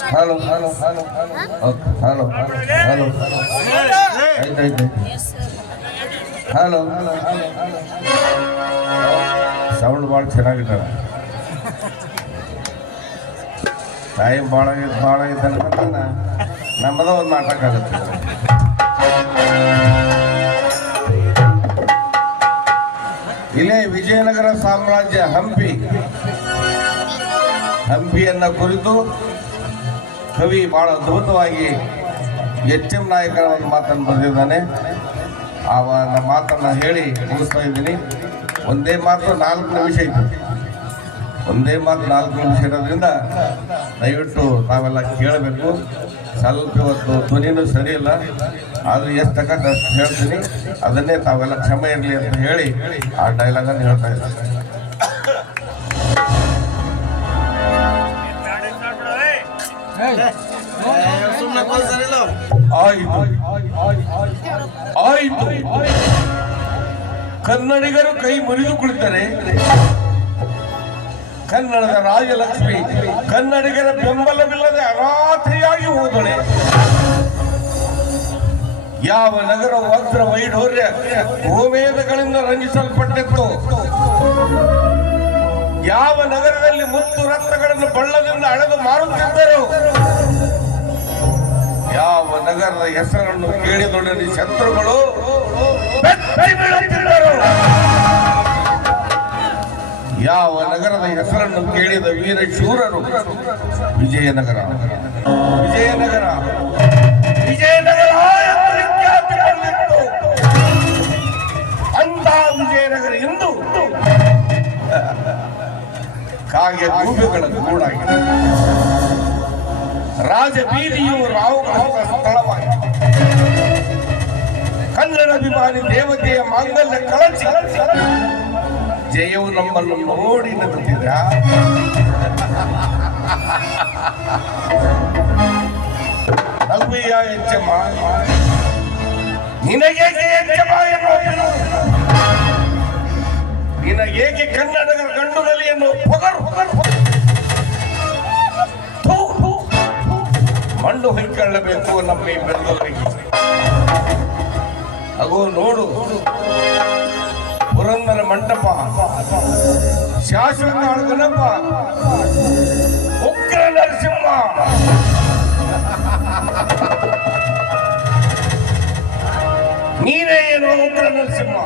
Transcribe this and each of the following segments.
Hello hello hello hello hello ಆಯ್ತಾಯ್ತು hello sound ಭಾಳ ಚೆನ್ನಾಗಿದ್ದಾವೆ. ಟೈಮ್ ಭಾಳ ಆಗೈತೆ ಅನ್ಕೊಂಡ ನಮ್ಮದ ಒಂದು ನಾಟಕ ಆಗುತ್ತೆ. ಇಲ್ಲೇ ವಿಜಯನಗರ ಸಾಮ್ರಾಜ್ಯ ಹಂಪಿಯನ್ನ ಕುರಿತು ಕವಿ ಬಹಳ ಅದ್ಭುತವಾಗಿ ಎಚ್ ಎಂ ನಾಯಕರ ಒಂದು ಮಾತನ್ನು ಬರೆದಿದ್ದಾನೆ. ಆ ಮಾತನ್ನ ಹೇಳಿ ಮುಗಿಸ್ತಾ ಇದ್ದೀನಿ. ಒಂದೇ ಮಾತು 4 ನಿಮಿಷ ಇತ್ತು. ಒಂದೇ ಮಾತು 4 ನಿಮಿಷ ಇರೋದ್ರಿಂದ ದಯವಿಟ್ಟು ತಾವೆಲ್ಲ ಕೇಳಬೇಕು. ಸ್ವಲ್ಪ ಇವತ್ತು ಧ್ವನಿನೂ ಸರಿ ಇಲ್ಲ, ಆದರೂ ಎಷ್ಟು ತಕ್ಕಂತ ಅಷ್ಟು ಹೇಳ್ತೀನಿ. ಅದನ್ನೇ ತಾವೆಲ್ಲ ಕ್ಷಮೆ ಇರಲಿ ಅಂತ ಹೇಳಿ ಆ ಡೈಲಾಗನ್ನು ಹೇಳ್ತಾ ಇದ್ದಾರೆ. ಆಯಿತು ಕನ್ನಡಿಗರು ಕೈ ಮುರಿದು ಕುಳಿತರೆ ಕನ್ನಡದ ರಾಜಲಕ್ಷ್ಮಿ ಕನ್ನಡಿಗರ ಬೆಂಬಲವಿಲ್ಲದೆ ಅನಾಥೆಯಾಗಿ ಹೋದಳೆ. ಯಾವ ನಗರ ವಸ್ತ್ರ ವೈಢೂರ್ಯ ಗೋಮೇಧಗಳಿಂದ ರಂಜಿಸಲ್ಪಟ್ಟಿತ್ತು, ಯಾವ ನಗರದಲ್ಲಿ ಮುತ್ತು ರತ್ನಗಳನ್ನು ಬಳ್ಳದಿಂದ ಅಳೆದು ಮಾರುತ್ತಿದ್ದರು, ಯಾವ ನಗರದ ಹೆಸರನ್ನು ಕೇಳಿದೊಡನೆ ಶತ್ರುಗಳು ಬೀಳುತ್ತಿದ್ದರು, ಯಾವ ನಗರದ ಹೆಸರನ್ನು ಕೇಳಿದ ವೀರ ಶೂರರು ವಿಜಯನಗರ ವಿಜಯನಗರ ವಿಜಯನಗರ ವಿಖ್ಯಾತಿಗೊಂಡಿತ್ತು. ಅಂತ ವಿಜಯನಗರ ಇಂದು ಕಾಗೆ ಗೂಬೆಗಳ ಗೂಡಾಗಿದೆ. ರಾಜ ಬೀದಿಯು ರಾವುಗಳ ಸ್ಥಳವಾಗಿದೆ. ಕನ್ನಡಾಭಿಮಾನಿ ದೇವತೆಯ ಮಾಂಗಲ್ಯ ಕಳಚಿ ಜಯವು ನಮ್ಮನ್ನು ನೋಡಿ ನಗುತ್ತಿದ್ದ. ನಗುವೆಯ ಹೆಚ್ಚಮ್ಮ ನಿನಗೇಕೆ ಹೆಚ್ಚಮ್ಮ ಎನ್ನುವ ನಿನಗೇಕೆ ಕನ್ನಡದ ಗಂಡುಗಲಿ ಎನ್ನುವ ಪೊಗರು ಮಣ್ಣು ಹೊಯ್ಕೊಳ್ಳಬೇಕು ನಮ್ಮ ಈ ಬೆಳವಣಿಗೆ. ಅಗೋ ನೋಡು ಪುರಂದರ ಮಂಟಪ, ಶಾಶ್ವತ ಗಣಪ, ಉಗ್ರ ನರಸಿಂಹ, ನೀನೇ ಏನು ಉಗ್ರ ನರಸಿಂಹ.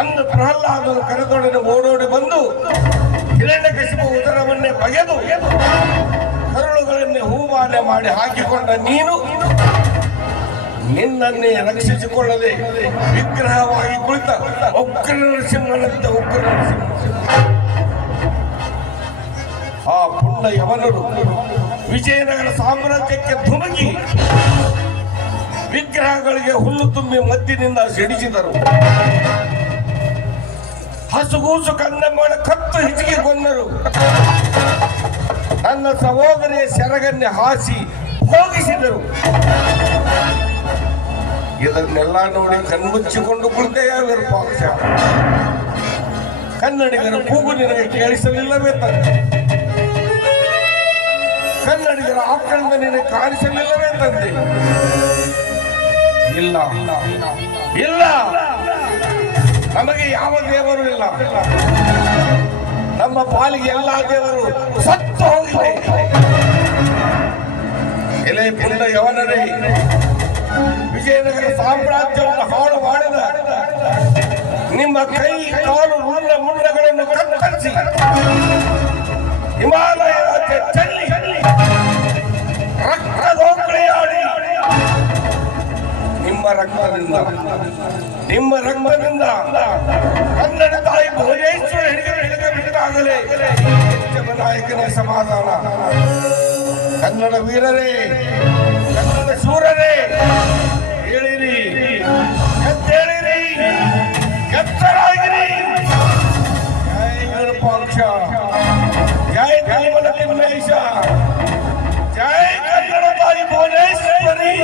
ಅಂದು ಪ್ರಹ್ಲಾದನು ಕರೆದೊಡನೆ ಓಡೋಡಿ ಬಂದು ಹಿರಣ್ಯಕಶಿಪು ಉದರವನ್ನೇ ಬಗೆದು ಕರುಳುಗಳನ್ನೇ ಹೂಮಾಲೆ ಮಾಡಿ ಹಾಕಿಕೊಂಡ ನೀನು ನಿನ್ನನ್ನೇ ರಕ್ಷಿಸಿಕೊಳ್ಳದೆ ವಿಗ್ರಹವಾಗಿ ಕುಳಿತ ಉಗ್ರ ನರಸಿಂಹನಂತೆ ಉಗ್ರ ನರಸಿಂಹ. ಆ ಪುಣ್ಯ ಯವನರು ವಿಜಯನಗರ ಸಾಮ್ರಾಜ್ಯಕ್ಕೆ ಧುಮುಕಿ ವಿಗ್ರಹಗಳಿಗೆ ಹುಲ್ಲು ತುಂಬಿ ಮದ್ದಿನಿಂದ ಸಿಡಿಸಿದರು. ಹಸುಗೂಸು ಕಂದಮ್ಮಳ ಕತ್ತು ಹಿಚಿಗೆ ಕೊಂದರು. ನನ್ನ ಸಹೋದರಿಯ ಸೆರಗನ್ನೇ ಹಾಸಿ ಹೋಗಿಸಿದರು. ಇದನ್ನೆಲ್ಲ ನೋಡಿ ಕಣ್ಮುಚ್ಚಿಕೊಂಡು ಕುಳಿತೆಯ ವಿರೂಪಾಕ್ಷ. ಕನ್ನಡಿಗರ ಕೂಗು ನಿನಗೆ ಕೇಳಿಸಲಿಲ್ಲವೇ ತಂದೆ? ಕನ್ನಡಿಗರ ಆಕ್ರಂದ ನಿನಗೆ ಕಾಣಿಸಲಿಲ್ಲವೇ ತಂದೆ? ಇಲ್ಲ ಇಲ್ಲ, ನಮಗೆ ಯಾವ ದೇವರು ಇಲ್ಲ. ನಮ್ಮ ಪಾಲಿಗೆ ಎಲ್ಲ ದೇವರು ಸತ್ತು ಹೋಗಿದೆ. ಎಲೆ ಪುಂಡ ಯವನರೇ, ವಿಜಯನಗರ ಸಾಮ್ರಾಜ್ಯವನ್ನು ಹಾಳು ಮಾಡಿದ ನಿಮ್ಮ ಕೈ ಕಾಲು ಮುಂಡಗಳನ್ನು ಕತ್ತರಿಸಿ ಹಿಮಾಲಯದ ಚೆಲ್ಲಿ ರಕ್ತದೋಕಳಿಯಾಡಿ ನಿಮ್ಮ ರಕ್ತದಿಂದ ಕನ್ನಡ ತಾಯಿ ಭುವನೇಶ್ವರ ಹಿಡಿದಾಗಲೇ ನಾಯಕನೇ ಸಮಾಧಾನ. ಕನ್ನಡ ವೀರರೇ, ಕನ್ನಡ ಶೂರರೇ, ಹೇಳಿರಿ, ಎದ್ದೇಳಿರಿ, ಎತ್ತರಾಗಿರಿ. ಜೈ ವಿರೂಪಾಕ್ಷ, ಜೈ ಕಲಿಮಲ ತಿಮ್ಮೇಶ, ಜೈ ಕನ್ನಡ ತಾಯಿ ಭುವನೇಶ್ವರಿ.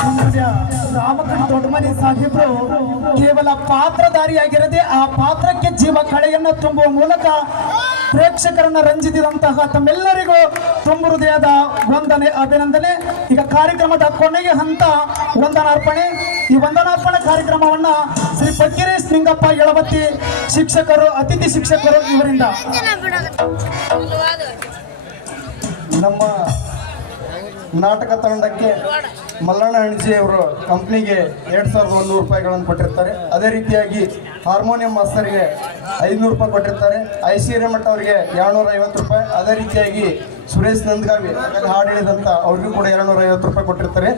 ಸಮುದ್ರ ರಾಮಕೃಷ್ಣ ದೊಡ್ಡಮನಿ ಸಾಹೇಬ್ರು ಕೇವಲ ಪಾತ್ರಧಾರಿಯಾಗಿರದೆ ಆ ಪಾತ್ರಕ್ಕೆ ಜೀವ ಕಳೆಯನ್ನ ತುಂಬುವ ಮೂಲಕ ಪ್ರೇಕ್ಷಕರನ್ನ ರಂಜಿಸಿದಂತಹ ತಮ್ಮೆಲ್ಲರಿಗೂ ತುಂಬ ಹೃದಯದ ವಂದನೆ ಅಭಿನಂದನೆ. ಈಗ ಕಾರ್ಯಕ್ರಮದ ಕೊನೆಗೆ ಹಂತ ವಂದನಾರ್ಪಣೆ. ಈ ವಂದನಾರ್ಪಣೆ ಕಾರ್ಯಕ್ರಮವನ್ನ ಶ್ರೀ ಫಕೀರೇಶ್ ನಿಂಗಪ್ಪ ಯಳವತ್ತಿ ಶಿಕ್ಷಕರು, ಅತಿಥಿ ಶಿಕ್ಷಕರು ಇವರಿಂದ ನಮ್ಮ ನಾಟಕ ತಂಡಕ್ಕೆ ಮಲ್ಲಣ್ಣ ಅಣಜಿ ಅವರು ಕಂಪ್ನಿಗೆ 2100 ರೂಪಾಯಿಗಳನ್ನು ಕೊಟ್ಟಿರ್ತಾರೆ. ಅದೇ ರೀತಿಯಾಗಿ ಹಾರ್ಮೋನಿಯಂ ಮಾಸ್ತರ್ಗೆ 500 ರೂಪಾಯಿ ಕೊಟ್ಟಿರ್ತಾರೆ. IC ಹಿರೇಮಠ ಅವರಿಗೆ 250 ರೂಪಾಯಿ. ಅದೇ ರೀತಿಯಾಗಿ ಸುರೇಶ್ ನಂದಗಾವಿ ಹಾಡು ಹೇಳಿದಂಥ ಅವ್ರಿಗೂ ಕೂಡ 250 ರೂಪಾಯಿ ಕೊಟ್ಟಿರ್ತಾರೆ.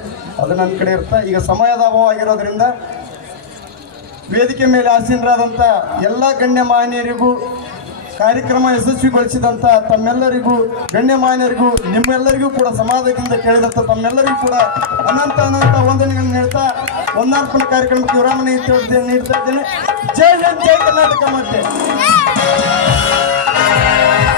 ಅದು ನನ್ನ ಕಡೆ ಇರುತ್ತೆ. ಈಗ ಸಮಯದ ಅಭಾವ ಆಗಿರೋದ್ರಿಂದ ವೇದಿಕೆ ಮೇಲೆ ಆಸೀನರಾದಂಥ ಎಲ್ಲ ಗಣ್ಯಮಾನ್ಯರಿಗೂ, ಕಾರ್ಯಕ್ರಮ ಯಶಸ್ವಿಗೊಳಿಸಿದಂಥ ತಮ್ಮೆಲ್ಲರಿಗೂ, ಗಣ್ಯಮಾನ್ಯರಿಗೂ, ನಿಮ್ಮೆಲ್ಲರಿಗೂ ಕೂಡ ಸಮಾಜದಿಂದ ಕೇಳಿದಂಥ ತಮ್ಮೆಲ್ಲರಿಗೂ ಕೂಡ ಅನಂತ ವಂದನೆಗಳನ್ನು ಹೇಳ್ತಾ ವಂದನಾರ್ಪಣೆ ಕಾರ್ಯಕ್ರಮಕ್ಕೆ ವಿರಾಮ ನೀಡ್ತಾ ಇದ್ದೇನೆ. ಜೈ ಹಿಂದ್, ಜೈ ಕರ್ನಾಟಕ. ಮತ್ತೆ